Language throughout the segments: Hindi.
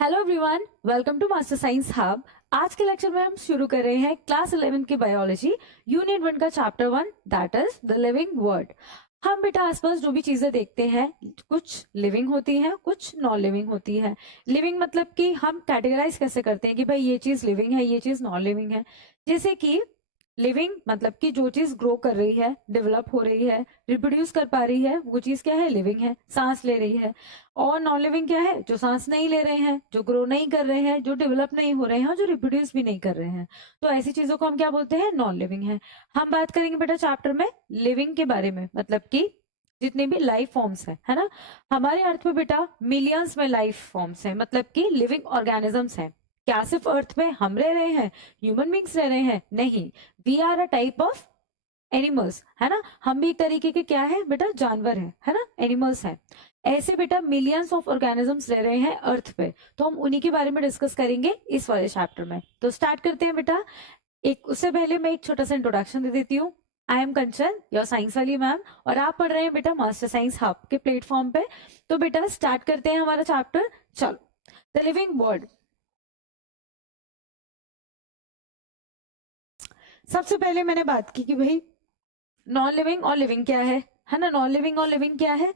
Hello everyone, welcome to master science hub. आज के लेक्चर में हम शुरू कर रहे हैं क्लास 11 की बायोलॉजी यूनिट 1 का chapter 1 that is the living world. हम बेटा आसपास जो भी चीजें देखते हैं, कुछ लिविंग होती हैं, कुछ नॉन लिविंग होती है। लिविंग मतलब कि हम कैटेगराइज कैसे करते हैं कि भाई ये चीज लिविंग है, ये चीज नॉन लिविंग है। जैसे कि लिविंग मतलब कि जो चीज ग्रो कर रही है, डेवलप हो रही है, रिप्रोड्यूस कर पा रही है, वो चीज क्या है? लिविंग है, सांस ले रही है। और नॉन लिविंग क्या है? जो सांस नहीं ले रहे हैं, जो ग्रो नहीं कर रहे हैं, जो डेवलप नहीं हो रहे हैं, जो रिप्रोड्यूस भी नहीं कर रहे हैं। तो ऐसी चीजों को हम क्या बोलते हैं? नॉन लिविंग है। हम बात करेंगे बेटा चैप्टर में लिविंग के बारे में, मतलब कि जितने भी लाइफ फॉर्म्स है ना। हमारे अर्थ में बेटा मिलियंस में लाइफ फॉर्म्स है, मतलब कि लिविंग ऑर्गेनिजम्स हैं। क्या सिर्फ अर्थ में हम रह रहे हैं, ह्यूमन बींग्स रह रहे हैं? नहीं, we are a type of animals, है ना। हम भी एक तरीके के क्या है बेटा? जानवर है ना, एनिमल्स हैं। ऐसे बेटा मिलियंस ऑफ ऑर्गेनिजम्स रह रहे हैं अर्थ पे, तो हम उन्हीं के बारे में डिस्कस करेंगे इस वाले चैप्टर में। तो स्टार्ट करते हैं बेटा। एक उससे पहले मैं एक छोटा सा इंट्रोडक्शन दे देती हूँ। I am Kanchan, your science वाली मैम, और आप पढ़ रहे हैं बेटा मास्टर साइंस हब के प्लेटफॉर्म पे। तो बेटा स्टार्ट करते हैं हमारा चैप्टर। चलो, द लिविंग वर्ल्ड। सबसे पहले मैंने बात की कि भाई नॉन लिविंग और लिविंग क्या है ना। नॉन लिविंग और लिविंग क्या है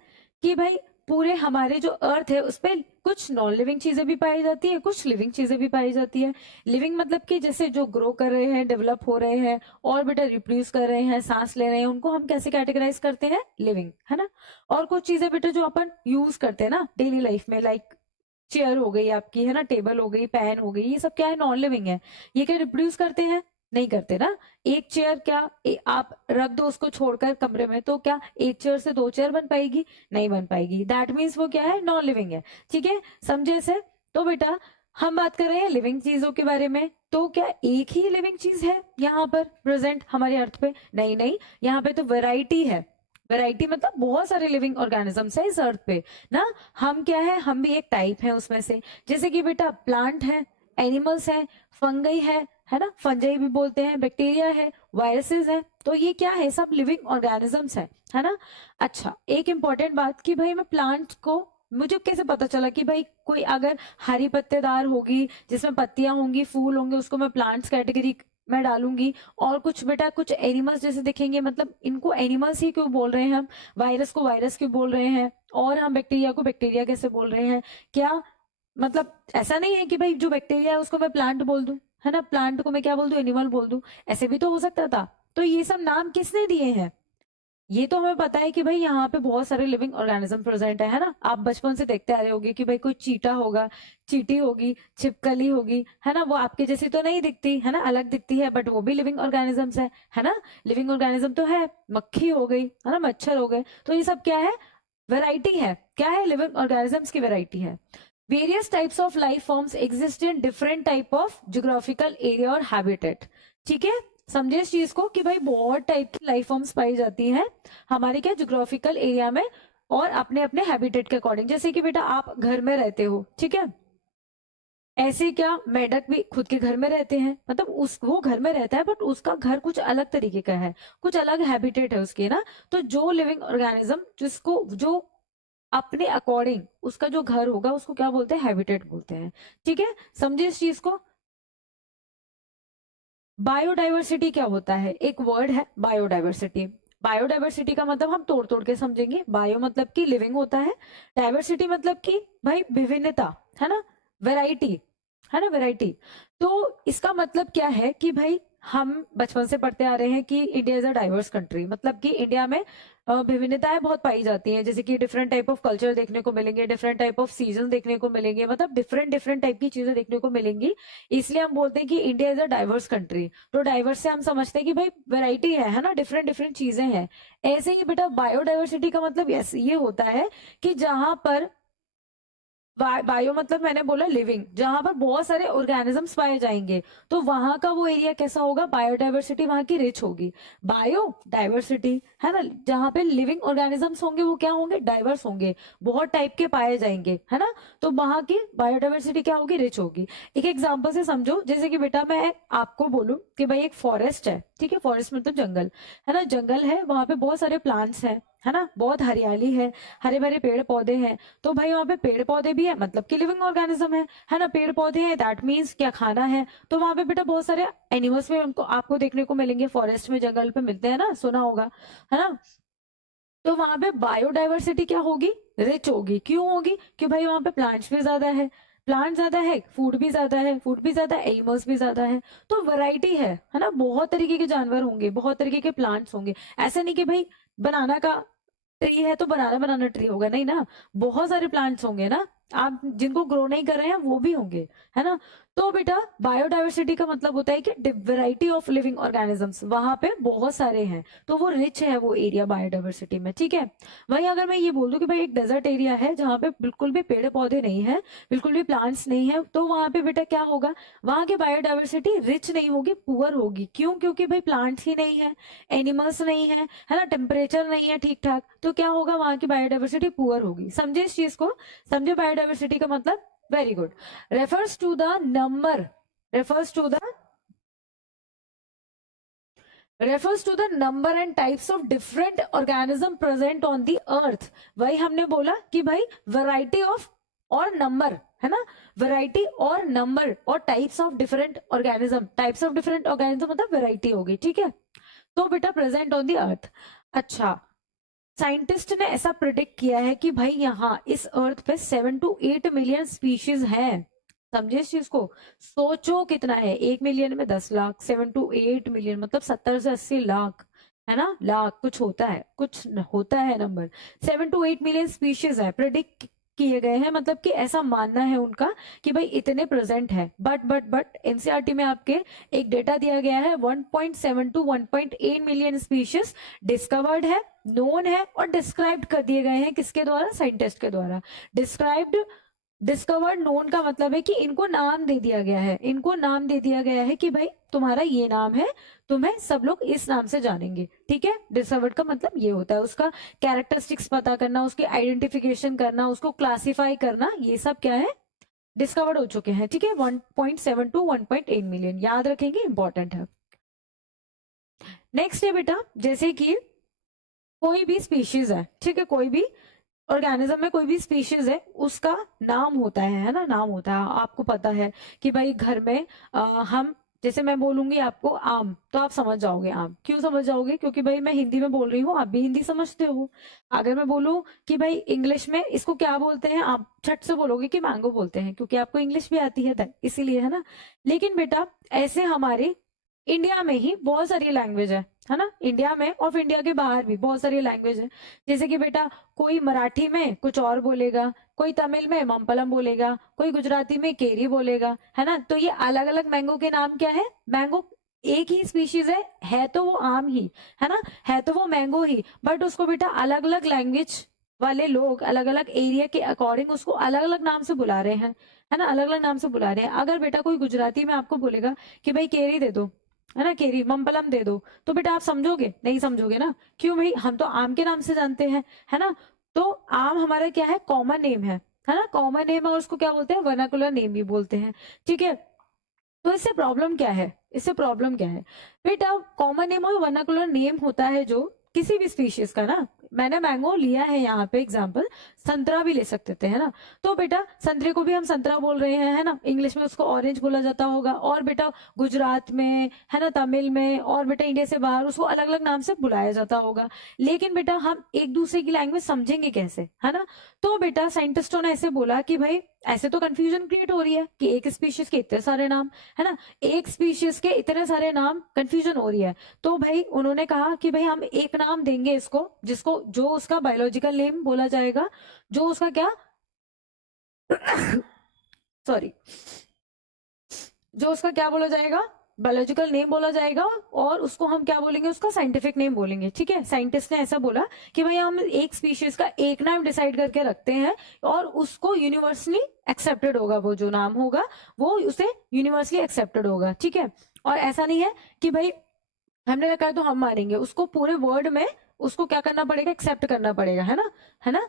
कि भाई पूरे हमारे जो अर्थ है उस पे कुछ नॉन लिविंग चीजें भी पाई जाती है, कुछ लिविंग चीजें भी पाई जाती है। लिविंग मतलब कि जैसे जो ग्रो कर रहे हैं, डेवलप हो रहे हैं और बेटा रिप्रोड्यूस कर रहे हैं, सांस ले रहे हैं, उनको हम कैसे कैटेगराइज करते हैं? लिविंग, है ना। और कुछ चीजें बेटा जो अपन यूज करते हैं ना डेली लाइफ में, लाइक चेयर हो गई आपकी, है ना, टेबल हो गई, पेन हो गई, ये सब क्या है? नॉन लिविंग है। ये क्या रिप्रोड्यूस करते हैं? नहीं करते ना। एक चेयर क्या आप रख दो उसको छोड़कर कमरे में, तो क्या एक चेयर से दो चेयर बन पाएगी? नहीं बन पाएगी। दैट मीन्स वो क्या है? नॉन लिविंग है। ठीक है, समझे से? तो बेटा हम बात कर रहे हैं लिविंग चीजों के बारे में। तो क्या एक ही लिविंग चीज है यहाँ पर प्रेजेंट हमारे अर्थ पे? नहीं नहीं, यहाँ पे तो वैरायटी है। वैरायटी मतलब बहुत सारे लिविंग ऑर्गेनिजम्स है इस अर्थ पे ना। हम क्या है? हम भी एक टाइप है उसमें से। जैसे कि बेटा प्लांट है, एनिमल्स है, फंगई है ना, फंजाई भी बोलते हैं, बैक्टीरिया है, वायरसेस है। तो ये क्या है? सब लिविंग ऑर्गेनिजम्स है ना। अच्छा, एक इंपॉर्टेंट बात कि भाई मैं प्लांट को, मुझे कैसे पता चला कि भाई कोई अगर हरी पत्तेदार होगी जिसमें पत्तियां होंगी, फूल होंगे, उसको मैं प्लांट्स कैटेगरी में डालूंगी। और कुछ बेटा कुछ एनिमल्स जैसे दिखेंगे, मतलब इनको एनिमल्स ही क्यों बोल रहे हैं हम? वायरस को वायरस क्यों बोल रहे हैं? और हम बैक्टीरिया को बैक्टीरिया कैसे बोल रहे हैं? क्या मतलब ऐसा नहीं है कि भाई जो बैक्टीरिया है उसको मैं प्लांट बोल दूं, है ना, प्लांट को मैं क्या बोल दूं? एनिमल बोल दूं। ऐसे भी तो हो सकता था। तो ये सब नाम किसने दिए हैं? ये तो हमें पता है कि भाई यहाँ पे बहुत सारे लिविंग ऑर्गेनिज्म प्रेजेंट है ना। आप बचपन से देखते आ रहे होंगे कि भाई कोई चीटा होगा, चींटी होगी, छिपकली होगी, है ना। वो आपके जैसी तो नहीं दिखती है ना, अलग दिखती है, बट वो भी लिविंग ऑर्गेनिजम्स है ना। लिविंग ऑर्गेनिज्म तो है। मक्खी हो गई, है ना, मच्छर हो गए। तो ये सब क्या है? वैरायटी है। क्या है? लिविंग ऑर्गेनिजम्स की वैरायटी है। Various types of life forms exist in different type of geographical area और हैबिटेट। ठीक है, समझे इस चीज को कि भाई बहुत टाइप की लाइफ फॉर्म्स पाई जाती हैं हमारे क्या ज्योग्राफिकल एरिया में, और अपने अपने हैबिटेट के अकॉर्डिंग। जैसे कि बेटा आप घर में रहते हो, ठीक है, ऐसे क्या मेंढक भी खुद के घर में रहते हैं, मतलब उस वो घर में रहता है बट उसका घर कुछ अलग तरीके का है, कुछ अलग हैबिटेट है उसके ना। तो जो लिविंग ऑर्गेनिज्म जिसको जो अपने अकॉर्डिंग उसका जो घर होगा उसको क्या बोलते हैं? हैबिटेट बोलते हैं। ठीक है, समझे इस चीज को। बायोडाइवर्सिटी क्या होता है? एक वर्ड है बायोडाइवर्सिटी। बायोडाइवर्सिटी का मतलब हम तोड़ तोड़ के समझेंगे। बायो मतलब कि लिविंग होता है, डाइवर्सिटी मतलब कि भाई विभिन्नता, है ना, वैरायटी, है ना, वैरायटी। तो इसका मतलब क्या है कि भाई हम बचपन से पढ़ते आ रहे हैं कि India is a diverse country, मतलब कि इंडिया में विभिन्नताएं बहुत पाई जाती हैं। जैसे कि डिफरेंट टाइप ऑफ कल्चर देखने को मिलेंगे, डिफरेंट टाइप ऑफ सीजन देखने को मिलेंगे, मतलब डिफरेंट डिफरेंट टाइप की चीजें देखने को मिलेंगी। इसलिए हम बोलते हैं कि India is a diverse country. तो डाइवर्स से हम समझते हैं कि भाई वैरायटी है ना, डिफरेंट डिफरेंट चीजें हैं। ऐसे ही बेटा बायोडाइवर्सिटी का मतलब यस ये होता है कि जहां पर बायो मतलब मैंने बोला लिविंग, जहां पर बहुत सारे ऑर्गेनिजम्स पाए जाएंगे, तो वहां का वो एरिया कैसा होगा? बायोडाइवर्सिटी वहां की रिच होगी। बायो डाइवर्सिटी है ना, जहां पे लिविंग ऑर्गेनिजम्स होंगे वो क्या होंगे? डाइवर्स होंगे, बहुत टाइप के पाए जाएंगे, है ना। तो वहां की बायोडाइवर्सिटी क्या होगी? रिच होगी। एक एग्जाम्पल से समझो, जैसे कि बेटा मैं आपको बोलूं कि भाई एक फॉरेस्ट है, ठीक है, फॉरेस्ट मतलब जंगल, है ना, जंगल है, वहां पे बहुत सारे प्लांट्स हैं, है ना, बहुत हरियाली है, हरे भरे पेड़ पौधे हैं, तो भाई वहां पे पेड़ पौधे भी है मतलब कि लिविंग ऑर्गेनिज्म है ना, पेड़ पौधे हैं दैट मीन्स क्या खाना है, तो वहां पे बेटा बहुत सारे एनिमल्स में उनको आपको देखने को मिलेंगे, फॉरेस्ट में जंगल पे मिलते हैं ना, सुना होगा, है ना। तो वहां पे बायोडाइवर्सिटी क्या होगी, रिच होगी, क्यों होगी, क्यों भाई वहां पे प्लांट्स भी ज्यादा है, प्लांट ज्यादा है, फूड भी ज्यादा है, फूड भी ज्यादा, एनिमल्स भी ज्यादा है, तो वैरायटी है ना, बहुत तरीके के जानवर होंगे, बहुत तरीके के प्लांट्स होंगे, ऐसे नहीं कि भाई बनाना का ट्री है तो बनाना बनाना ट्री होगा, नहीं ना, बहुत सारे प्लांट्स होंगे ना, आप जिनको ग्रो नहीं कर रहे हैं वो भी होंगे, है ना। तो बेटा बायोडाइवर्सिटी का मतलब होता है कि वैरायटी ऑफ लिविंग ऑर्गेनिजम्स वहां पे बहुत सारे हैं, तो वो रिच है वो एरिया बायोडाइवर्सिटी में, ठीक है। वहीं अगर मैं ये बोल दूं कि भाई एक डेजर्ट एरिया है जहाँ पे बिल्कुल भी पेड़ पौधे नहीं है, बिल्कुल भी प्लांट्स नहीं है, तो वहां पे बेटा क्या होगा, वहां की बायोडाइवर्सिटी रिच नहीं होगी, पुअर होगी, क्यों, क्योंकि भाई प्लांट्स ही नहीं है, एनिमल्स नहीं है ना, टेम्परेचर नहीं है ठीक ठाक, तो क्या होगा, वहां की बायोडाइवर्सिटी पुअर होगी, समझे इस चीज को, समझे बायोडाइवर्सिटी का मतलब, very good. Refers to the number, refers to the refers to the number and types of different organism present on the earth। वही हमने बोला कि भाई वैरायटी ऑफ और नंबर, है ना, वैरायटी और नंबर और types of different organism, types of different organism मतलब वैरायटी होगी, ठीक है। तो बेटा प्रेजेंट ऑन द अर्थ। अच्छा, साइंटिस्ट ने ऐसा प्रिडिक्ट किया है कि भाई यहाँ इस अर्थ पे 7 to 8 मिलियन स्पीशीज हैं, समझे इस चीज को, सोचो कितना है, 1 मिलियन में 10 लाख, 7 to 8 मिलियन मतलब 70 से 80 लाख, है ना, लाख कुछ होता है, कुछ होता है नंबर, 7 to 8 मिलियन स्पीशीज है प्रिडिक्ट किए गए हैं, मतलब कि ऐसा मानना है उनका कि भाई इतने प्रेजेंट है, बट एनसीईआरटी में आपके एक डेटा दिया गया है, 1.7 to 1.8 मिलियन स्पीशीज डिस्कवर्ड है, नोन है और डिस्क्राइब्ड कर दिए गए हैं, किसके द्वारा, साइंटिस्ट के द्वारा। डिस्क्राइब्ड, डिस्कवर्ड, नोन का मतलब है कि इनको नाम दे दिया गया है, इनको नाम दे दिया गया है कि भाई तुम्हारा ये नाम है, तुम्हें सब लोग इस नाम से जानेंगे, ठीक है। डिस्कवर्ड का मतलब ये होता है, उसका कैरेक्टरिस्टिक्स पता करना, उसकी आइडेंटिफिकेशन करना, उसको क्लासिफाई करना, ये सब क्या है, डिस्कवर्ड हो चुके हैं, ठीक है। 1.7 to 1.8 मिलियन याद रखेंगे, इंपॉर्टेंट है। नेक्स्ट है बेटा, जैसे कि कोई भी स्पीशीज है, ठीक है, कोई भी ऑर्गेनिज्म में कोई भी स्पीशीज है, उसका नाम होता है ना, नाम होता है, आपको पता है कि भाई घर में हम, जैसे मैं बोलूंगी आपको आम, तो आप समझ जाओगे आम, क्यों समझ जाओगे, क्योंकि भाई मैं हिंदी में बोल रही हूँ, आप भी हिंदी समझते हो। अगर मैं बोलूं कि भाई इंग्लिश में इसको क्या बोलते हैं, आप छट से बोलोगे कि मैंगो बोलते हैं, क्योंकि आपको इंग्लिश भी आती है इसीलिए, है ना। लेकिन बेटा ऐसे हमारे इंडिया में ही बहुत सारी लैंग्वेज है ना, इंडिया में और इंडिया के बाहर भी बहुत सारी लैंग्वेज है, जैसे कि बेटा कोई मराठी में कुछ और बोलेगा, कोई तमिल में मम्पलम बोलेगा, कोई गुजराती में केरी बोलेगा, है ना, तो ये अलग अलग मैंगो के नाम क्या है, मैंगो एक ही स्पीशीज है तो वो आम ही, है ना, है तो वो मैंगो ही, बट उसको बेटा अलग अलग लैंग्वेज वाले लोग अलग अलग एरिया के अकॉर्डिंग उसको अलग अलग नाम से बुला रहे हैं, है ना, अलग अलग नाम से बुला रहे हैं। अगर बेटा कोई गुजराती में आपको बोलेगा कि भाई केरी दे दो, है ना, केरी मम्पलम दे दो, तो बेटा आप समझोगे, नहीं समझोगे ना, क्यों भाई, हम तो आम के नाम से जानते हैं, है ना। तो आम हमारा क्या है, कॉमन नेम है ना, कॉमन नेम है, और उसको क्या बोलते हैं, वर्नाकुलर नेम भी बोलते हैं, ठीक है। तो इससे प्रॉब्लम क्या है, इससे प्रॉब्लम क्या है बेटा, कॉमन नेम और वर्नाकुलर नेम होता है जो किसी भी स्पीशीज का ना, मैंने मैंगो लिया है यहाँ पे एग्जाम्पल, संतरा भी ले सकते थे, है ना, तो बेटा संतरे को भी हम संतरा बोल रहे हैं, है ना, इंग्लिश में उसको ऑरेंज बोला जाता होगा, और बेटा गुजरात में, है ना, तमिल में, और बेटा इंडिया से बाहर उसको अलग अलग नाम से बुलाया जाता होगा। लेकिन बेटा हम एक दूसरे की लैंग्वेज समझेंगे कैसे, है ना। तो बेटा साइंटिस्टों ने ऐसे बोला कि भाई ऐसे तो कंफ्यूजन क्रिएट हो रही है कि एक स्पीशीज के इतने सारे नाम, है ना, एक स्पीशीज के इतने सारे नाम, कंफ्यूजन हो रही है, तो भाई उन्होंने कहा कि भाई हम एक नाम देंगे इसको, जिसको जो उसका बायोलॉजिकल नेम बोला जाएगा, जो उसका क्या सॉरी, जो उसका क्या बोला जाएगा, बायोलॉजिकल नेम बोला जाएगा, और उसको हम क्या बोलेंगे, उसका साइंटिफिक नेम बोलेंगे, ठीक है। साइंटिस्ट ने ऐसा बोला कि भाई हम एक स्पीशीज का एक नाम डिसाइड करके रखते हैं, और उसको यूनिवर्सली एक्सेप्टेड होगा, वो जो नाम होगा वो उसे यूनिवर्सली एक्सेप्टेड होगा, ठीक है। और ऐसा नहीं है कि भाई हमने रखा है तो हम मानेंगे, उसको पूरे वर्ल्ड में उसको क्या करना पड़ेगा, एक्सेप्ट करना पड़ेगा, है ना, है ना।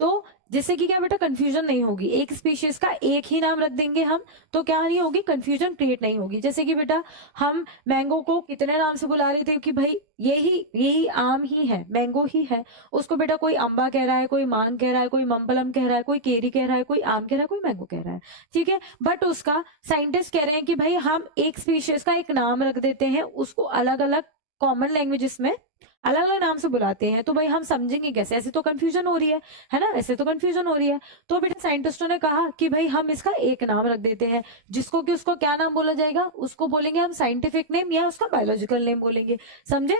तो जिससे कि क्या बेटा कंफ्यूजन नहीं होगी, एक स्पीशीज का एक ही नाम रख देंगे हम, तो क्या नहीं होगी, कंफ्यूजन क्रिएट नहीं होगी। जैसे कि बेटा हम मैंगो को कितने नाम से बुला रहे थे कि भाई यही यही आम ही है, मैंगो ही है, उसको बेटा कोई अम्बा कह रहा है, कोई मान कह रहा है, कोई मम्बलम कह रहा है, कोई केरी कह रहा है, कोई आम कह रहा है, कोई मैंगो कह रहा है, ठीक है। बट उसका साइंटिस्ट कह रहे हैं कि भाई हम एक स्पीशीज का एक नाम रख देते हैं, उसको अलग अलग कॉमन लैंग्वेजेस में अलग अलग नाम से बुलाते हैं, तो भाई हम समझेंगे कैसे, ऐसे तो कंफ्यूजन हो रही है ना, ऐसे तो कंफ्यूजन हो रही है। तो बेटा साइंटिस्टों ने कहा कि भाई हम इसका एक नाम रख देते हैं, जिसको कि उसको क्या नाम बोला जाएगा, उसको बोलेंगे हम साइंटिफिक नेम या उसका बायोलॉजिकल नेम बोलेंगे। समझे,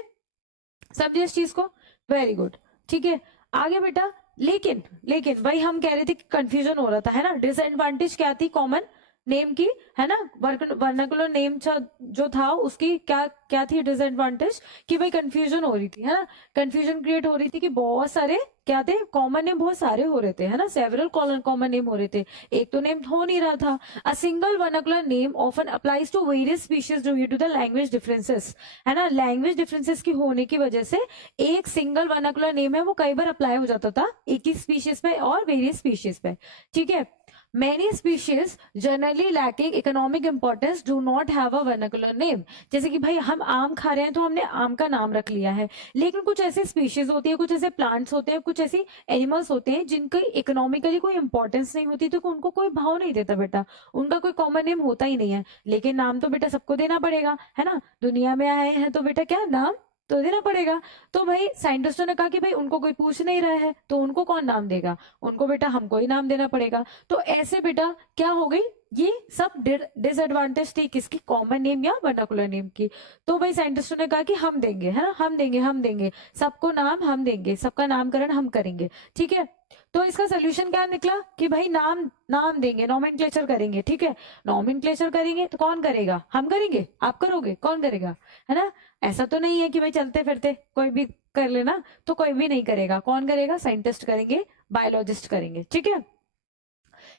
समझे इस चीज को, वेरी गुड, ठीक है। आगे बेटा, लेकिन लेकिन भाई हम कह रहे थे कि कंफ्यूजन हो रहा था, है ना, डिसएडवांटेज क्या थी कॉमन नेम की, है ना, वर्नाकुलर नेम जो था उसकी क्या क्या थी डिसएडवांटेज, कि भाई कंफ्यूजन हो रही थी, है ना, कंफ्यूजन क्रिएट हो रही थी कि बहुत सारे क्या थे, कॉमन नेम बहुत सारे हो रहे थे, है ना, सेवरल कॉमन नेम हो रहे थे, एक तो नेम हो नहीं रहा था। A single vernacular name often applies to various species due to the language differences, है ना, लैंग्वेज डिफरेंसेस की होने की वजह से एक सिंगल वर्नाकुलर नेम है वो कई बार अप्लाई हो जाता था एक ही स्पीशीज पे और वेरियस स्पीशीज पे, ठीक है। Many species generally lacking economic importance do not have a vernacular name। जैसे कि भाई हम आम खा रहे हैं तो हमने आम का नाम रख लिया है, लेकिन कुछ ऐसे स्पीशीज होती है, कुछ ऐसे प्लांट्स होते हैं, कुछ ऐसी एनिमल्स होते हैं जिनकी इकोनॉमिकली कोई इंपॉर्टेंस नहीं होती, तो उनको कोई भाव नहीं देता बेटा, उनका कोई कॉमन नेम होता ही नहीं है, लेकिन नाम तो बेटा सबको देना पड़ेगा, है ना, दुनिया में आए हैं तो बेटा क्या नाम तो देना पड़ेगा। तो भाई साइंटिस्टों ने कहा कि भाई उनको कोई पूछ नहीं रहा है तो उनको कौन नाम देगा, उनको बेटा हमको ही नाम देना पड़ेगा। तो ऐसे बेटा क्या हो गई, ये सब डिसएडवांटेज थी किसकी, कॉमन नेम या वर्नाकुलर नेम की। तो भाई साइंटिस्टों ने कहा कि हम देंगे, है ना, हम देंगे सबको नाम, हम देंगे सबका नामकरण हम करेंगे, ठीक है। तो इसका सोल्यूशन क्या निकला कि भाई नाम नाम देंगे, नॉमेनक्लेचर करेंगे, ठीक है। नॉमेनक्लेचर करेंगे तो कौन करेगा, हम करेंगे, आप करोगे, कौन करेगा, है ना। ऐसा तो नहीं है कि भाई चलते फिरते कोई भी कर लेना, तो कोई भी नहीं करेगा, कौन करेगा, साइंटिस्ट करेंगे, बायोलॉजिस्ट करेंगे, ठीक है।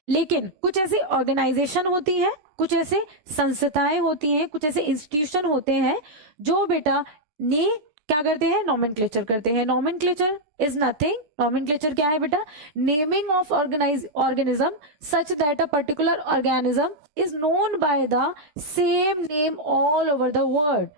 लेकिन कुछ ऐसी ऑर्गेनाइजेशन होती है, कुछ ऐसे संस्थाएं होती हैं, कुछ ऐसे इंस्टीट्यूशन होते हैं जो बेटा ने क्या करते हैं, नॉमेनक्लेचर करते हैं। नॉमेनक्लेचर इज नथिंग, नॉमेनक्लेचर क्या है बेटा, naming of organism such that a particular organism is known by the same name all over the world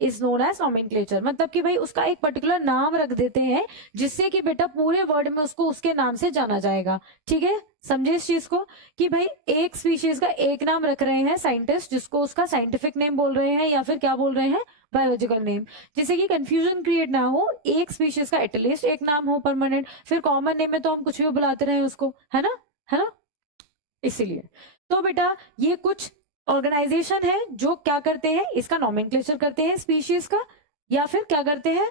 is known as nomenclature. मतलब कि भाई उसका एक पर्टिकुलर नाम रख देते हैं जिससे कि बेटा पूरे वर्ल्ड में उसको उसके नाम से जाना जाएगा, ठीक है। समझे इस चीज को कि भाई एक स्पीशीज का एक नाम रख रहे हैं साइंटिस्ट, जिसको उसका साइंटिफिक नेम बोल रहे हैं या फिर क्या बोल रहे हैं, बायोलॉजिकल नेम, जिससे कि कंफ्यूजन क्रिएट ना हो, एक स्पीशीज का एटलीस्ट एक नाम हो परमानेंट, फिर कॉमन नेम में तो हम कुछ भी बुलाते रहे उसको, है ना, है ना, इसीलिए। तो बेटा ये कुछ ऑर्गेनाइजेशन है जो क्या करते हैं, इसका नॉमेनक्लेचर करते हैं स्पीशीज का, या फिर क्या करते हैं,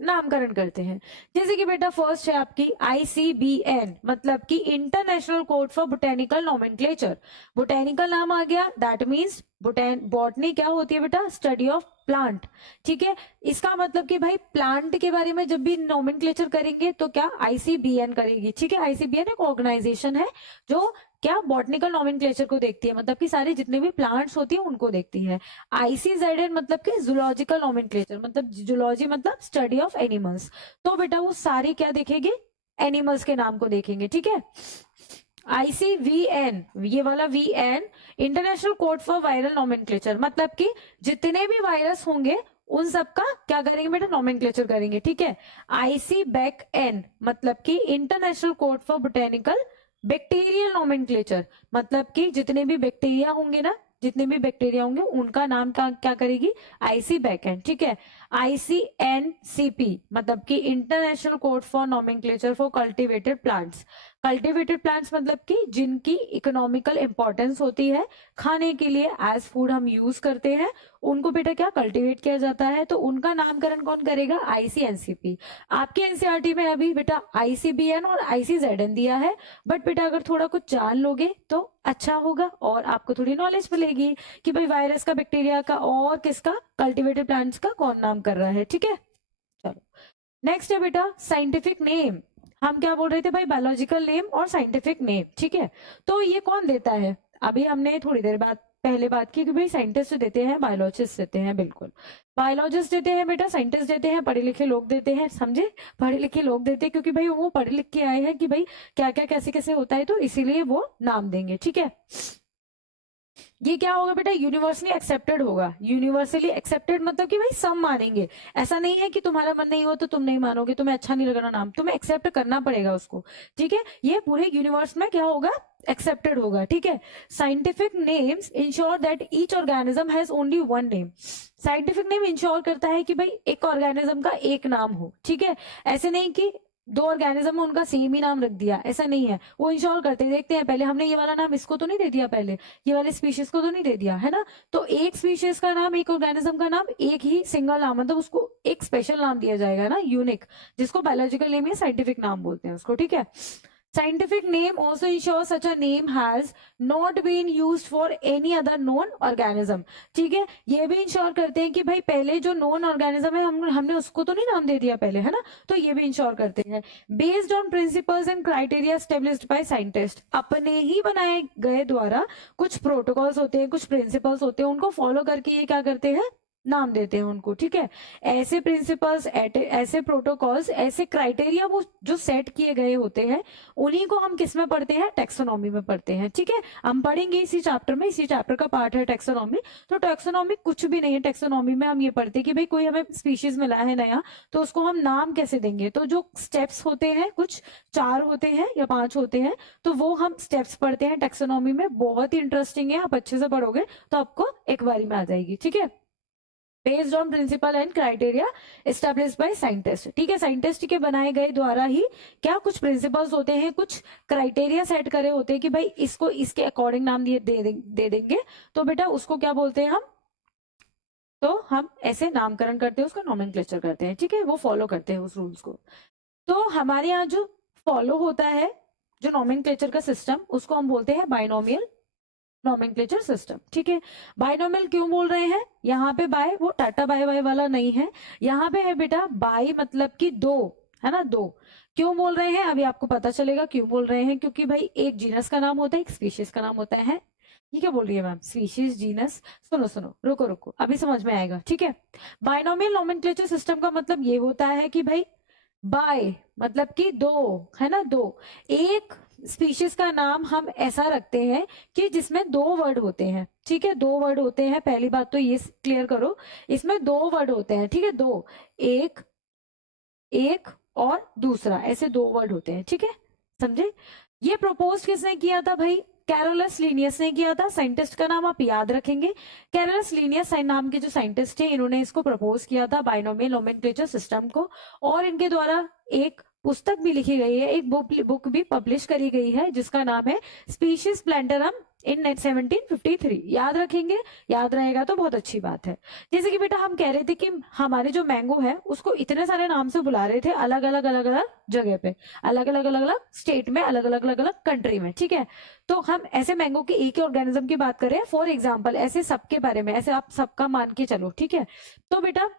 नामकरण करते हैं। जैसे कि बेटा फर्स्ट है आपकी ICBN, मतलब कि international code for botanical nomenclature. Botanical नाम आ गया, दैट मीन्स बॉटनी क्या होती है बेटा, स्टडी ऑफ प्लांट, ठीक है। इसका मतलब कि भाई प्लांट के बारे में जब भी नॉमेनक्लेचर करेंगे तो क्या ICBN करेगी, ठीक है। ICBN एक ऑर्गेनाइजेशन है जो क्या बॉटनिकल नॉमेनक्लेचर को देखती है, मतलब कि सारे जितने भी प्लांट्स होती है उनको देखती है। ICZN मतलब कि जूलॉजिकल नॉमेनक्लेचर, मतलब जूलॉजी मतलब स्टडी ऑफ एनिमल्स, तो बेटा वो सारी क्या देखेंगे, एनिमल्स के नाम को देखेंगे, ठीक है। ICVN, ये वाला VN international code for viral nomenclature, मतलब कि जितने भी वायरस होंगे उन सबका क्या करेंगे बेटा, नॉमेनक्लेचर करेंगे, ठीक है। ICBECN मतलब कि international code for botanical bacterial nomenclature, मतलब कि जितने भी बैक्टीरिया होंगे ना, जितने भी बैक्टीरिया होंगे उनका नाम क्या करेगी, ICBECN, ठीक है। ICNCP मतलब कि international code for nomenclature for cultivated plants. Cultivated plants मतलब कि जिनकी इकोनॉमिकल इंपॉर्टेंस होती है, खाने के लिए एज फूड हम यूज करते हैं, उनको बेटा क्या कल्टीवेट किया जाता है, तो उनका नामकरण कौन करेगा, ICNCP। आपके एनसीईआरटी में अभी बेटा ICBN और ICZN दिया है, बट बेटा अगर थोड़ा कुछ जान लोगे तो अच्छा होगा और आपको थोड़ी नॉलेज मिलेगी कि भाई वायरस का, बैक्टीरिया का और किसका, कल्टीवेटेड प्लांट्स का कौन नाम कर रहा है, ठीक है। चलो नेक्स्ट है बेटा साइंटिफिक नेम। हम क्या बोल रहे थे भाई, बायोलॉजिकल नेम और साइंटिफिक नेम, ठीक है। तो ये कौन देता है, अभी हमने थोड़ी देर बाद पहले बात की कि भाई साइंटिस्ट देते हैं, बायोलॉजिस्ट देते हैं, बिल्कुल बायोलॉजिस्ट देते हैं बेटा, साइंटिस्ट देते हैं, पढ़े लिखे लोग देते हैं, समझे, पढ़े लिखे लोग देते हैं, क्योंकि भाई वो पढ़े लिख के आए हैं कि भाई क्या क्या कैसे कैसे होता है, तो इसीलिए वो नाम देंगे, ठीक है। ये क्या होगा बेटा, यूनिवर्सली एक्सेप्टेड होगा। यूनिवर्सली एक्सेप्टेड मतलब कि भाई सब मानेंगे, ऐसा नहीं है कि तुम्हारा मन नहीं हो तो तुम नहीं मानोगे, तुम्हें अच्छा नहीं लग रहा नाम, तुम्हें एक्सेप्ट करना पड़ेगा उसको, ठीक है। ये पूरे यूनिवर्स में क्या होगा, एक्सेप्टेड होगा, ठीक है। Scientific names ensure that each organism has only one name. Scientific name ensure करता है कि भाई एक ऑर्गेनिज्म का एक नाम हो, ठीक है। ऐसे नहीं कि दो ऑर्गेनिज्म में उनका सेम ही नाम रख दिया, ऐसा नहीं है, वो इंश्योर करते हैं, देखते हैं पहले हमने ये वाला नाम इसको तो नहीं दे दिया, पहले ये वाले स्पीशीज को तो नहीं दे दिया, है ना। तो एक स्पीशीज का नाम, एक ऑर्गेनिज्म का नाम, एक ही सिंगल नाम, मतलब उसको एक स्पेशल नाम दिया जाएगा ना, यूनिक, जिसको बायोलॉजिकल नेम या साइंटिफिक नाम बोलते हैं उसको, ठीक है। Scientific name also ensures such a name has not been used for any other known organism। ठीक है, ये भी इंश्योर करते हैं कि भाई पहले जो नोन ऑर्गेनिज्म है हमने उसको तो नहीं नाम दे दिया पहले, है ना, तो ये भी इंश्योर करते हैं। Based on principles and criteria established by scientist, अपने ही बनाए गए द्वारा कुछ प्रोटोकॉल्स होते हैं, कुछ प्रिंसिपल्स होते हैं, उनको फॉलो करके ये क्या करते हैं, नाम देते हैं उनको, ठीक है। ऐसे प्रिंसिपल्स, ऐसे प्रोटोकॉल्स, ऐसे क्राइटेरिया वो जो सेट किए गए होते हैं, उन्हीं को हम किस में पढ़ते हैं, टेक्सोनॉमी में पढ़ते हैं, ठीक है। हम पढ़ेंगे इसी चैप्टर में, इसी चैप्टर का पार्ट है टेक्सोनॉमी। तो टेक्सोनॉमी कुछ भी नहीं है, टेक्सोनॉमी में हम ये पढ़ते हैं कि भाई कोई हमें स्पीशीज मिला है नया, तो उसको हम नाम कैसे देंगे। तो जो स्टेप्स होते हैं, कुछ 4 होते हैं या 5 होते हैं, तो वो हम स्टेप्स पढ़ते हैं टेक्सोनॉमी में, बहुत ही इंटरेस्टिंग है, आप अच्छे से पढ़ोगे तो आपको एक बारी में आ जाएगी, ठीक है। Based on principle and criteria established by scientist, ठीक है। साइंटिस्ट के बनाए गए द्वारा ही क्या कुछ प्रिंसिपल्स होते हैं, कुछ क्राइटेरिया सेट करे होते हैं कि भाई इसको इसके अकॉर्डिंग नाम दे देंगे, तो बेटा उसको क्या बोलते हैं हम, तो हम ऐसे नामकरण करते हैं, उसका नोमेनक्लेचर करते हैं, ठीक है, वो फॉलो करते हैं उस रूल्स को। तो हमारे यहाँ जो फॉलो होता है, जो नोमेनक्लेचर का सिस्टम, उसको हम बोलते हैं बाइनोमियल नोमेनक्लेचर सिस्टम, ठीक है। बाइनोमियल क्यों बोल रहे हैं, यहाँ पे बाय वो टाटा बाय बाय वाला नहीं है, यहाँ पे है बेटा बाय मतलब कि दो, है ना, दो। क्यों बोल रहे हैं अभी आपको पता चलेगा क्यों बोल रहे हैं, क्योंकि भाई एक जीनस का नाम होता है, एक स्पीशीज का नाम होता है। ये क्या बोल रही है मैम, स्पीशीज जीनस, सुनो सुनो, रुको रुको, अभी समझ में आएगा, ठीक है। बाइनोमियल नोमेनक्लेचर सिस्टम का मतलब ये होता है कि भाई बाय मतलब कि दो, है ना, दो, एक स्पीशीज का नाम हम ऐसा रखते हैं कि जिसमें 2 वर्ड होते हैं, ठीक है, 2 वर्ड होते हैं, पहली बात तो ये क्लियर करो, इसमें 2 वर्ड होते हैं, ठीक है, दो, एक, एक और दूसरा, ऐसे 2 वर्ड होते हैं, ठीक है, समझे। ये प्रपोज किसने किया था भाई, कैरोलस लीनियस ने किया था। साइंटिस्ट का नाम आप याद रखेंगे, कैरोलस लीनियस नाम के जो साइंटिस्ट थे, इन्होंने इसको प्रपोज किया था बाइनोमियल नोमेनक्लेचर सिस्टम को, और इनके द्वारा एक पुस्तक भी लिखी गई है, एक बुक भी पब्लिश करी गई है, जिसका नाम है स्पीशीज प्लैंटरम इन 1753। याद रखेंगे, याद रहेगा तो बहुत अच्छी बात है। जैसे कि बेटा हम कह रहे थे कि हमारे जो मैंगो है उसको इतने सारे नाम से बुला रहे थे, अलग अलग अलग अलग जगह पे, अलग अलग अलग अलग स्टेट में, अलग अलग अलग अलग कंट्री में, ठीक है। तो हम ऐसे मैंगो के एक ही ऑर्गेनिज्म की बात कर रहे हैं, फॉर एग्जाम्पल, ऐसे सबके बारे में, ऐसे आप सबका मान के चलो, ठीक है। तो बेटा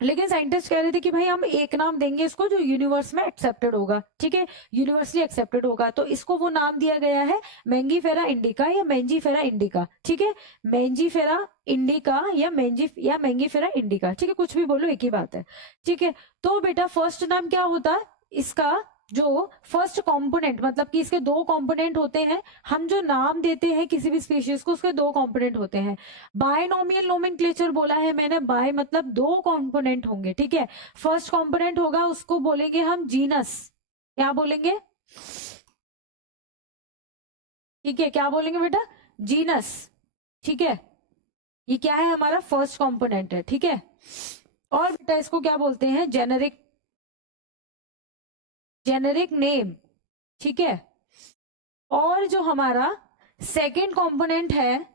लेकिन साइंटिस्ट कह रहे थे कि भाई हम एक नाम देंगे इसको जो यूनिवर्स में एक्सेप्टेड होगा, ठीक है, यूनिवर्सली एक्सेप्टेड होगा, तो इसको वो नाम दिया गया है मैंगीफेरा इंडिका या मैंजीफेरा इंडिका, ठीक है, मैंजीफेरा इंडिका या मैंगीफेरा इंडिका, ठीक है, कुछ भी बोलो एक ही बात है, ठीक है। तो बेटा फर्स्ट नाम क्या होता है इसका, जो फर्स्ट कंपोनेंट, मतलब कि इसके 2 कंपोनेंट होते हैं, हम जो नाम देते हैं किसी भी स्पीशीज को उसके 2 कंपोनेंट होते हैं। बायनोमियल नोमेनक्लेचर बोला है मैंने, बाय मतलब 2 कंपोनेंट होंगे, ठीक है। फर्स्ट कंपोनेंट होगा उसको बोलेंगे हम जीनस, क्या बोलेंगे, ठीक है, क्या बोलेंगे बेटा, जीनस, ठीक है, ये क्या है हमारा फर्स्ट कंपोनेंट है, ठीक है। और बेटा इसको क्या बोलते हैं, जेनेरिक नेम, ठीक है। और जो हमारा सेकंड कंपोनेंट है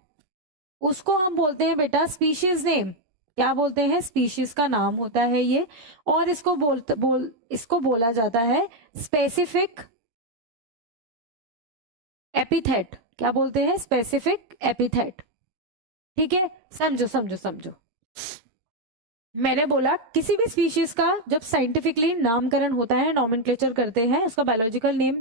उसको हम बोलते हैं बेटा स्पीशीज नेम, क्या बोलते हैं, स्पीशीज का नाम होता है ये, और इसको बोला जाता है स्पेसिफिक एपिथेट, क्या बोलते हैं, स्पेसिफिक एपिथेट, ठीक है। समझो समझो समझो, मैंने बोला किसी भी स्पीशीज का जब साइंटिफिकली नामकरण होता है, नॉमेनक्लेचर करते हैं, उसका बायोलॉजिकल नेम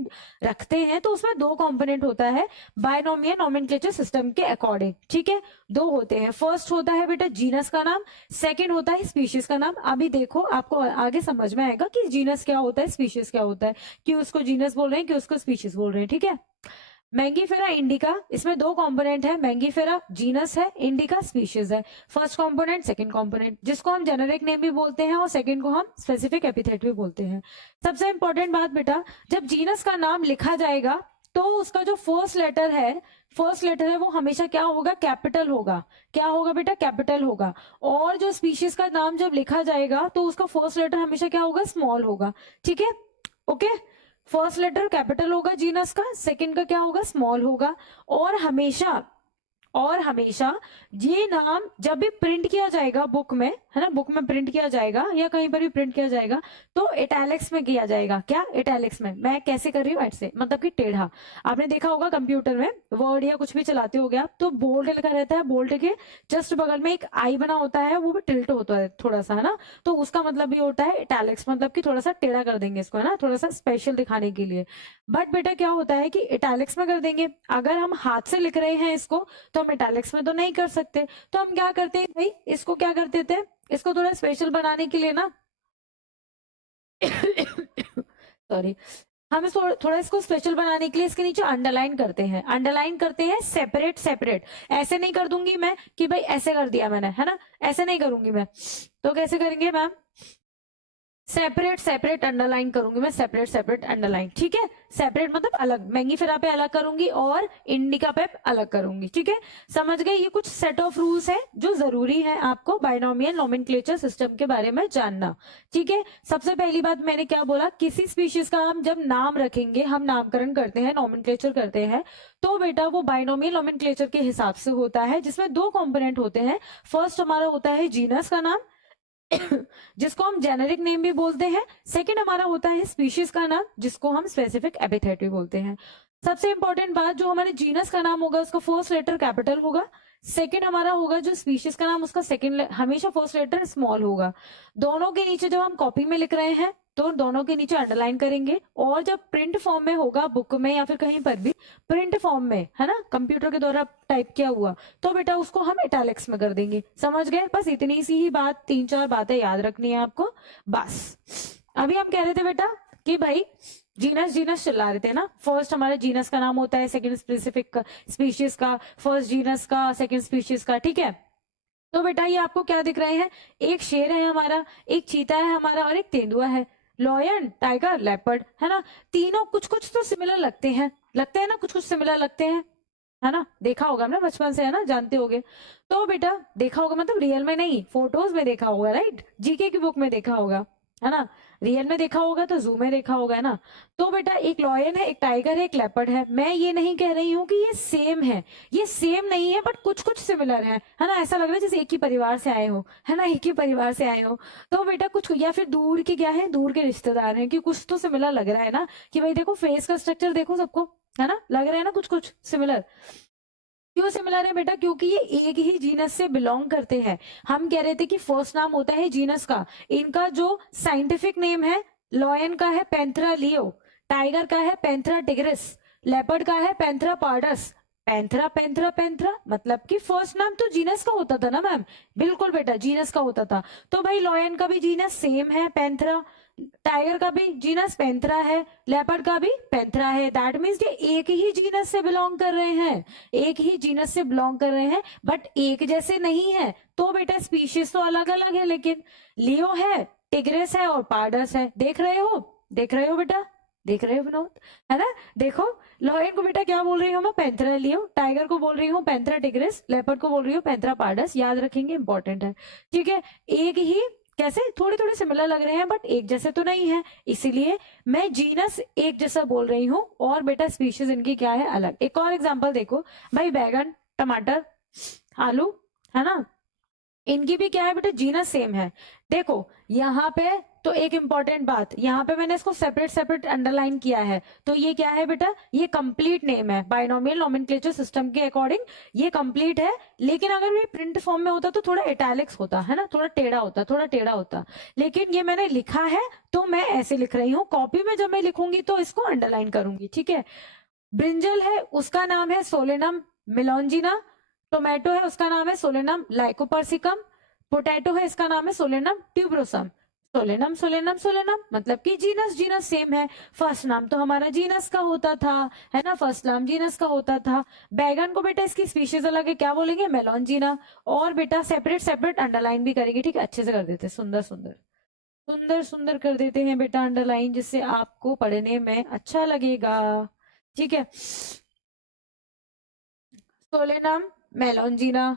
रखते हैं, तो उसमें दो कंपोनेंट होता है बायनोमियल नॉमेनक्लेचर सिस्टम के अकॉर्डिंग। ठीक है, दो होते हैं। फर्स्ट होता है बेटा जीनस का नाम, सेकंड होता है स्पीशीज का नाम। अभी देखो आपको आगे समझ में आएगा कि जीनस क्या होता है, स्पीशीज क्या होता है, कि उसको जीनस बोल रहे हैं कि उसको स्पीशीज बोल रहे हैं। ठीक है, मैंगीफेरा इंडिका, इसमें दो कंपोनेंट है, मैंगीफेरा जीनस है, इंडिका स्पीशीज है। फर्स्ट कंपोनेंट, सेकंड कंपोनेंट, जिसको हम जेनेरिक नेम भी बोलते हैं और सेकंड को हम स्पेसिफिक एपिथेट भी बोलते हैं। सबसे इंपॉर्टेंट बात बेटा, जब जीनस का नाम लिखा जाएगा तो उसका जो फर्स्ट लेटर है वो हमेशा क्या होगा, कैपिटल होगा। क्या होगा बेटा, कैपिटल होगा। और जो स्पीशीज का नाम जब लिखा जाएगा तो उसका फर्स्ट लेटर हमेशा क्या होगा, स्मॉल होगा। ठीक है, ओके। फर्स्ट लेटर कैपिटल होगा जीनस का, सेकंड का क्या होगा, स्मॉल होगा। और हमेशा ये नाम जब भी प्रिंट किया जाएगा बुक में, है ना, बुक में प्रिंट किया जाएगा या कहीं पर भी प्रिंट किया जाएगा तो इटैलिक्स में किया जाएगा। क्या, इटैलिक्स में। मैं कैसे कर रही हूँ, ऐसे, मतलब कि टेढ़ा। आपने देखा होगा कंप्यूटर में वर्ड या कुछ भी चलाते हो आप तो बोल्ड लिखा रहता है, बोल्ड के जस्ट बगल में एक आई बना होता है, वो भी टिल्ट होता है थोड़ा सा, है ना, तो उसका मतलब ये होता है इटैलिक्स, मतलब कि थोड़ा सा टेढ़ा कर देंगे इसको, है ना, थोड़ा सा स्पेशल दिखाने के लिए। बट बेटा क्या होता है कि इटैलिक्स में कर देंगे। अगर हम हाथ से लिख रहे हैं इसको तो हम इटैलिक्स में तो नहीं कर सकते, तो हम क्या करते हैं भाई, इसको क्या कर देते हैं, इसको थोड़ा स्पेशल बनाने के लिए ना सॉरी, हम इसको थोड़ा इसको स्पेशल बनाने के लिए इसके नीचे अंडरलाइन करते हैं सेपरेट सेपरेट। ऐसे नहीं कर दूंगी मैं कि भाई ऐसे कर दिया मैंने, है ना, ऐसे नहीं करूंगी मैं। तो कैसे करेंगे मैम, सेपरेट सेपरेट अंडरलाइन करूंगी मैं, सेपरेट सेपरेट अंडरलाइन। ठीक है, सेपरेट मतलब अलग, मैंगीफेरा पे अलग करूंगी और इंडिका पे अलग करूंगी। ठीक है, समझ गए। ये कुछ सेट ऑफ रूल्स है जो जरूरी है आपको बायनोमियल नोमेनक्लेचर सिस्टम के बारे में जानना। ठीक है, सबसे पहली बात मैंने क्या बोला, किसी स्पीशीज का हम जब नाम रखेंगे, हम नामकरण करते हैं, नोमेनक्लेचर करते हैं, तो बेटा वो बायनोमियल नोमेनक्लेचर के हिसाब से होता है, जिसमें दो कंपोनेंट होते हैं। फर्स्ट हमारा होता है जीनस का नाम जिसको हम जेनेरिक नेम भी बोलते हैं। सेकंड हमारा होता है स्पीशीज का नाम, जिसको हम स्पेसिफिक एपिथेट भी बोलते हैं। सबसे इंपॉर्टेंट बात, जो हमारे जीनस का नाम होगा उसका फर्स्ट लेटर कैपिटल होगा। सेकंड हमारा होगा जो स्पीशीज का नाम, उसका सेकंड हमेशा फर्स्ट लेटर स्मॉल होगा। दोनों के नीचे जब हम कॉपी में लिख रहे हैं तो दोनों के नीचे अंडरलाइन करेंगे, और जब प्रिंट फॉर्म में होगा बुक में या फिर कहीं पर भी प्रिंट फॉर्म में, है ना, कंप्यूटर के द्वारा टाइप किया हुआ, तो बेटा उसको हम इटैलिक्स में कर देंगे। समझ गए, बस इतनी सी ही बात, तीन चार बातें याद रखनी है आपको बस। अभी हम कह रहे थे बेटा कि भाई जीनस जीनस चिल्ला रहे थे ना, फर्स्ट हमारे जीनस का नाम होता है, सेकंड स्पेसिफिक स्पीशीज का, फर्स्ट जीनस का, सेकंड स्पीशीज का। ठीक है, तो बेटा ये आपको क्या दिख रहे हैं, एक शेर है हमारा, एक चीता है हमारा और एक तेंदुआ है। लॉयन, टाइगर, लेपर्ड, है ना, तीनों कुछ कुछ तो सिमिलर लगते हैं ना, कुछ कुछ सिमिलर लगते हैं, है ना, देखा होगा हमने बचपन से, है ना, जानते होगे। तो बेटा देखा होगा मतलब रियल में नहीं, फोटोज में देखा होगा, राइट, जीके की बुक में देखा होगा, है ना, रियल में देखा होगा तो जू में देखा होगा, है ना। तो बेटा एक लॉयन है, एक टाइगर है, एक लेपर्ड है। मैं ये नहीं कह रही हूँ कि ये सेम है, ये सेम नहीं है, बट कुछ कुछ सिमिलर है ना, ऐसा लग रहा है जैसे एक ही परिवार से आए हो, है ना, एक ही परिवार से आए हो। तो बेटा कुछ, या फिर दूर के क्या है, दूर के रिश्तेदार हैं, कि कुछ तो सिमिलर लग रहा है ना, कि भाई देखो फेस का स्ट्रक्चर देखो सबको, है ना, लग रहा है ना कुछ कुछ सिमिलर। क्यों सिमिलर है बेटा, क्योंकि ये एक ही जीनस से बिलोंग करते हैं। हम कह रहे थे कि फर्स्ट नाम होता है जीनस का, इनका जो साइंटिफिक नेम है, लॉयन का है पैंथरा लियो, टाइगर का है पैंथरा टिग्रिस, लेपर्ड का है Panthera pardus. Panthera Panthera Panthera मतलब कि फर्स्ट नाम तो जीनस का होता था ना मैम, बिल्कुल बेटा जीनस का होता था। तो भाई लॉयन का भी जीनस सेम है पैंथरा, टाइगर का भी जीनस पैंथरा है, लेपर्ड का भी पैंथरा है। दैट मीन्स ये एक ही जीनस से बिलोंग कर रहे हैं, एक ही जीनस से बिलोंग कर रहे हैं, बट एक जैसे नहीं है। तो बेटा स्पीशीज तो अलग अलग है, लेकिन लियो है, टिग्रिस है और पार्डस है। देख रहे हो बेटा, देख रहे हो विनोद, है ना। देखो लॉयन को बेटा क्या बोल रही हूँ मैं, पैंथरा लियो, टाइगर को बोल रही हूँ पैंथरा टिग्रिस, लेपर्ड को बोल रही हूँ पैंथरा पार्डस। याद रखेंगे, इंपॉर्टेंट है। ठीक है, एक ही, कैसे थोड़े थोड़े सिमिलर लग रहे हैं बट एक जैसे तो नहीं है, इसीलिए मैं जीनस एक जैसा बोल रही हूँ, और बेटा स्पीशीज इनकी क्या है, अलग। एक और एग्जांपल देखो भाई, बैगन, टमाटर, आलू, है ना, इनकी भी क्या है बेटा, जीनस सेम है। देखो यहाँ पे तो एक इंपॉर्टेंट बात यहाँ पे मैंने इसको सेपरेट सेपरेट अंडरलाइन किया है, तो ये क्या है बेटा, ये कंप्लीट नेम है बाइनोमियल नोमेनक्लेचर सिस्टम के अकॉर्डिंग, ये कंप्लीट है। लेकिन अगर ये प्रिंट फॉर्म में होता तो थोड़ा इटैलिक्स होता है ना, थोड़ा टेढ़ा होता, थोड़ा टेढ़ा होता, लेकिन ये मैंने लिखा है तो मैं ऐसे लिख रही हूँ। कॉपी में जब मैं लिखूंगी तो इसको अंडरलाइन करूंगी, ठीक है। ब्रिंजल है, उसका नाम है सोलेनम मेलॉन्जिना। टोमेटो है, उसका नाम है सोलेनम लाइकोपर्सिकम। पोटैटो है, इसका नाम है Solanum tuberosum. Solanum Solanum Solanum मतलब कि जीनस जीनस सेम है। फर्स्ट नाम तो हमारा जीनस का होता था, है ना, फर्स्ट नाम जीनस का होता था। बैगन को बेटा इसकी स्पीशीज अलग है, क्या बोलेंगे, मेलॉन्जिना। और बेटा सेपरेट सेपरेट अंडरलाइन भी करेंगे, ठीक है, अच्छे से कर देते, सुंदर सुंदर सुंदर सुंदर कर देते हैं बेटा अंडरलाइन, जिससे आपको पढ़ने में अच्छा लगेगा, ठीक है। Solanum melongena,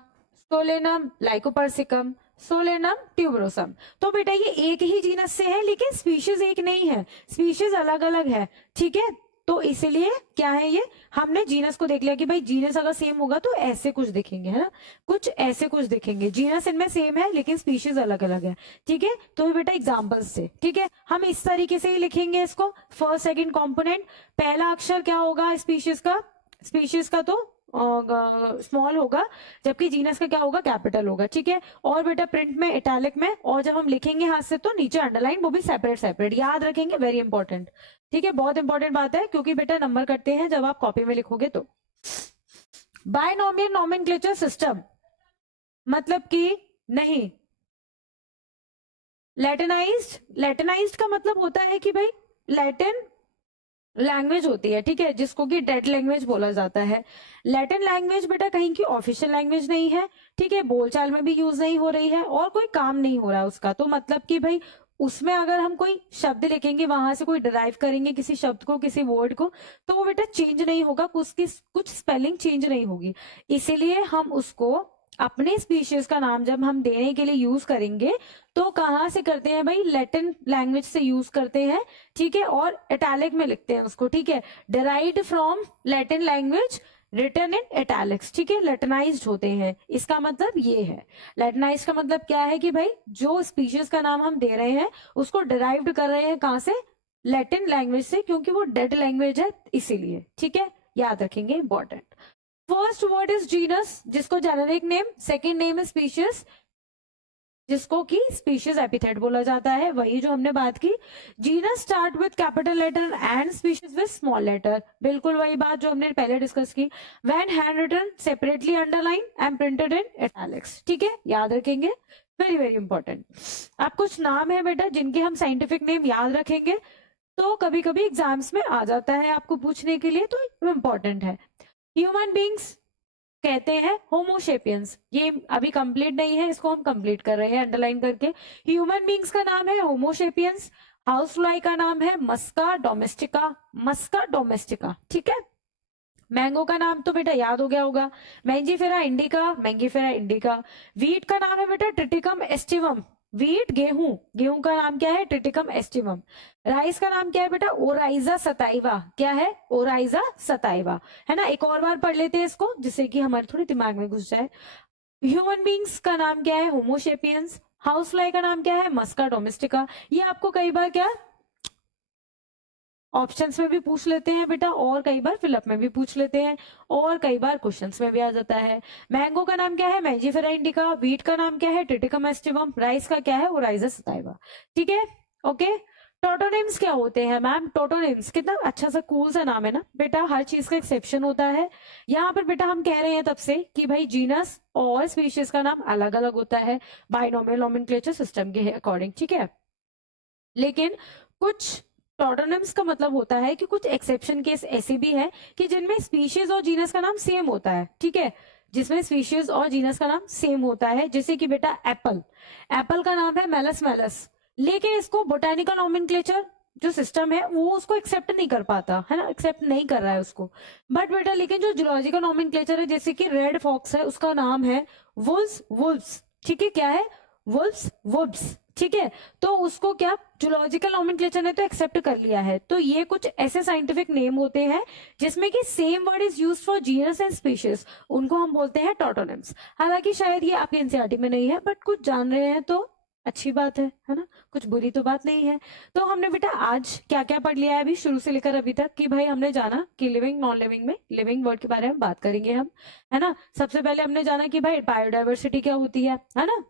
Solanum lycopersicum, Solanum tuberosum. तो बेटा ये एक ही जीनस से है, लेकिन स्पीशीज एक नहीं है, स्पीशीज अलग अलग है, ठीक है। तो इसलिए क्या है, ये हमने जीनस को देख लिया कि भाई जीनस अगर सेम होगा तो ऐसे कुछ दिखेंगे, है ना, कुछ ऐसे कुछ दिखेंगे, जीनस इनमें सेम है लेकिन स्पीशीज अलग अलग है, ठीक है। तो बेटा एग्जांपल्स से, ठीक है, हम इस तरीके से ही लिखेंगे इसको। फर्स्ट सेकंड कंपोनेंट, पहला अक्षर क्या होगा स्पीशीज का, स्पीशीज का तो स्मॉल होगा, जबकि जीनस का क्या होगा, कैपिटल होगा, ठीक है। और बेटा प्रिंट में इटैलिक में, और जब हम लिखेंगे हाथ से तो नीचे अंडरलाइन, वो भी सेपरेट सेपरेट, याद रखेंगे, वेरी इंपॉर्टेंट, ठीक है, बहुत इंपॉर्टेंट बात है, क्योंकि बेटा नंबर कटते हैं जब आप कॉपी में लिखोगे तो। बायनोमियल नोमेनक्लेचर सिस्टम मतलब कि नहीं, लैटिनाइज्ड, लैटिनाइज्ड का मतलब होता है कि भाई लैटिन लैंग्वेज होती है, ठीक है, जिसको कि डेड लैंग्वेज बोला जाता है। लैटिन लैंग्वेज बेटा कहीं की ऑफिशियल लैंग्वेज नहीं है, ठीक है, बोलचाल में भी यूज नहीं हो रही है और कोई काम नहीं हो रहा है उसका, तो मतलब कि भाई उसमें अगर हम कोई शब्द लिखेंगे, वहां से कोई डिराइव करेंगे किसी शब्द को, किसी वर्ड को, तो वो बेटा चेंज नहीं होगा, उसकी कुछ स्पेलिंग चेंज नहीं होगी। इसीलिए हम उसको अपने स्पीशीज का नाम जब हम देने के लिए यूज करेंगे तो कहाँ से करते हैं भाई, लैटिन लैंग्वेज से यूज करते हैं, ठीक है, और इटैलिक में लिखते हैं उसको, ठीक है, derived from Latin language written in italics, ठीक है, लैटिनाइज्ड होते हैं, इसका मतलब ये है। लैटिनाइज्ड का मतलब क्या है कि भाई जो स्पीशीज का नाम हम दे रहे हैं उसको डिराइव्ड कर रहे हैं कहाँ से, लैटिन लैंग्वेज से, क्योंकि वो डेड लैंग्वेज है इसीलिए, ठीक है, याद रखेंगे, important. First word is genus, जिसको generic name, second name is species, जिसको कि स्पीशीज एपिथेट बोला जाता है, वही जो हमने बात की। Genus start with capital letter and species with small letter, बिल्कुल वही बात जो हमने पहले डिस्कस की। When hand written separately underline and printed in italics, ठीक है, याद रखेंगे, वेरी वेरी इंपॉर्टेंट। अब कुछ नाम है बेटा जिनके हम साइंटिफिक नेम याद रखेंगे, तो कभी कभी एग्जाम्स में आ जाता है आपको पूछने के लिए, तो इम्पोर्टेंट है। ह्यूमन बींग्स कहते हैं होमोशेपियंस, ये अभी कंप्लीट नहीं है, इसको हम कंप्लीट कर रहे हैं अंडरलाइन करके। ह्यूमन बींग्स का नाम है होमोशेपियंस। हाउस फ्लाई का नाम है मस्का डोमेस्टिका, मस्का डोमेस्टिका, ठीक है। मैंगो का नाम तो बेटा याद हो गया होगा, Mangifera indica, Mangifera indica. Wheat का नाम है बेटा ट्रिटिकम एस्टिवम, वीट गेहूं, गेहूं का नाम क्या है, ट्रिटिकम एस्टिवम। राइस का नाम क्या है बेटा, ओराइजा सताइवा, क्या है, ओराइजा सताइवा, है ना। एक और बार पढ़ लेते हैं इसको जिससे कि हमारे थोड़े दिमाग में घुस जाए। ह्यूमन बींग्स का नाम क्या है, होमोशेपियंस। हाउस फ्लाई का नाम क्या है, मस्का डोमेस्टिका। ये आपको कई बार क्या ऑप्शंस में भी पूछ लेते हैं बेटा, और कई बार फिलअप में भी पूछ लेते हैं, और कई बार क्वेश्चंस में भी आ जाता है। मैंगो का नाम क्या है, मैंजीफेरा इंडिका। वीट का नाम क्या है, ट्रिटिकम एस्टिवम। राइस का क्या है, ओराइजा सताइवा, ठीक है, ओके। टोटोनिम्स क्या होते हैं मैम, टोटोनिम्स कितना अच्छा सा कूल सा नाम है ना बेटा, हर चीज का एक्सेप्शन होता है। यहाँ पर बेटा हम कह रहे हैं तब से कि भाई जीनस और स्पीशीज का नाम अलग अलग होता है बाइनोमियल नोमेनक्लेचर सिस्टम के अकॉर्डिंग, ठीक है। लेकिन कुछ टोटोनिम्स का मतलब होता है कि कुछ एक्सेप्शन केस ऐसे भी है कि जिनमें स्पीशीज और जीनस का नाम सेम होता है, ठीक है, जिसमें स्पीशीज और जीनस का नाम सेम होता है, जैसे कि बेटा एप्पल, एप्पल का नाम है मेलस मेलस, लेकिन इसको बोटानिकल नोमेनक्लेचर जो सिस्टम है वो उसको एक्सेप्ट नहीं कर पाता, है ना, एक्सेप्ट नहीं कर रहा है उसको। बट बेटा लेकिन जो जूलॉजिकल नोमेनक्लेचर है, जैसे कि रेड फॉक्स है, उसका नाम है वुल्स वुल्व्स, ठीक है, क्या है, वुल्व्स वुल्व्स, ठीक है। तो उसको क्या जूलॉजिकल नोमेनक्लेचर ने तो एक्सेप्ट कर लिया है। तो ये कुछ ऐसे साइंटिफिक नेम होते हैं जिसमें कि same word is used for genus and species, उनको हम बोलते हैं टोटोनिम्स। हालांकि शायद ये आपके एनसीईआरटी में नहीं है, बट कुछ जान रहे हैं तो अच्छी बात है ना, कुछ बुरी तो बात नहीं है। तो हमने बेटा आज क्या क्या पढ़ लिया है अभी शुरू से लेकर अभी तक, कि भाई हमने जाना कि लिविंग नॉन लिविंग में लिविंग वर्ड के बारे में बात करेंगे हम, है ना। सबसे पहले हमने जाना कि भाई बायोडायवर्सिटी क्या होती है ना।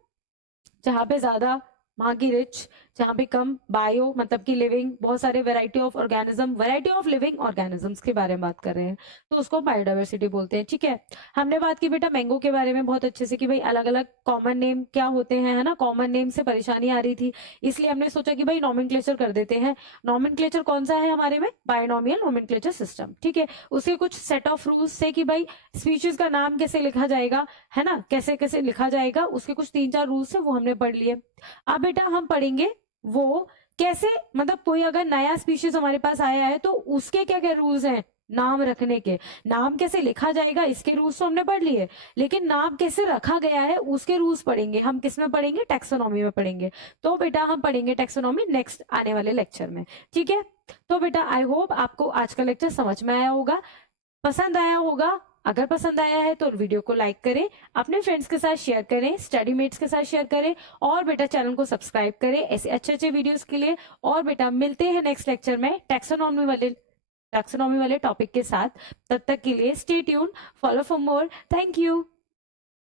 जहाँ पे ज्यादा वहां की रिच, जहाँ पे कम बायो मतलब कि लिविंग, बहुत सारे variety of organism, variety of living organisms के बारे में बात कर रहे हैं, तो उसको बायोडायवर्सिटी बोलते हैं, ठीक है। हमने बात की बेटा मैंगो के बारे में बहुत अच्छे से, कि भाई अलग अलग कॉमन नेम क्या होते हैं, है ना। कॉमन नेम से परेशानी आ रही थी, इसलिए हमने सोचा कि भाई नॉमेनक्लेचर कर देते हैं। नॉमेनक्लेचर कौन सा है हमारे में, बायोनॉमियल नॉमेनक्लेचर सिस्टम, ठीक है। उसके कुछ सेट ऑफ रूल्स से कि भाई स्पीशीज का नाम कैसे लिखा जाएगा, है ना, कैसे कैसे लिखा जाएगा, उसके कुछ 3-4 रूल्स है वो हमने पढ़ लिए। अब बेटा हम पढ़ेंगे वो कैसे, मतलब कोई अगर नया स्पीशीज हमारे पास आया है तो उसके क्या क्या रूल्स हैं नाम रखने के। नाम कैसे लिखा जाएगा इसके रूल्स तो हमने पढ़ लिए, लेकिन नाम कैसे रखा गया है उसके रूल्स पढ़ेंगे हम। किस में पढ़ेंगे, टैक्सोनॉमी में पढ़ेंगे। तो बेटा हम पढ़ेंगे टैक्सोनॉमी नेक्स्ट आने वाले लेक्चर में, ठीक है। तो बेटा आई होप आपको आज का लेक्चर समझ में आया होगा, पसंद आया होगा। अगर पसंद आया है तो वीडियो को लाइक करें, अपने फ्रेंड्स के साथ शेयर करें, स्टडी मेट्स के साथ शेयर करें, और बेटा चैनल को सब्सक्राइब करें ऐसे अच्छे अच्छे वीडियोस के लिए। और बेटा मिलते हैं नेक्स्ट लेक्चर में टैक्सोनॉमी वाले टॉपिक के साथ। तब तक के लिए stay tune, follow for more. Thank you.